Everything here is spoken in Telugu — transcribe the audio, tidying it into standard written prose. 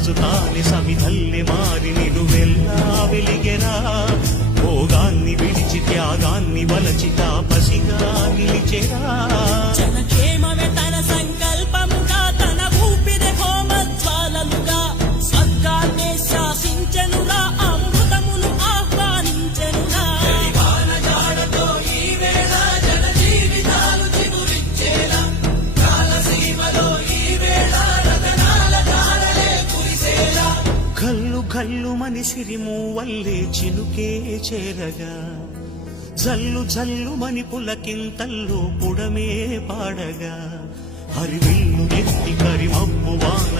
రాజు తాని సమిధల్లె మారి నిలువెల్లా వెలిగెరా భోగాన్ని విడిచి త్యాగాన్ని వలచి తాపసిగా నిలిచెరా జనక్షేమమే తన సంకల్పముగా తన ఊపిరి హోమజ్వాలలుగా స్వర్గాన్నే శాసించెనురా అమృతమును ఆహ్వానించెనురా కల్లు కల్లు మనిసిరి మూవల్లే చినుకే చేరగా జల్లు జల్లు మని పులకింతల్లో పుడమే పాడగా హరివిల్లు ఎత్తి కరిమబ్బు వాన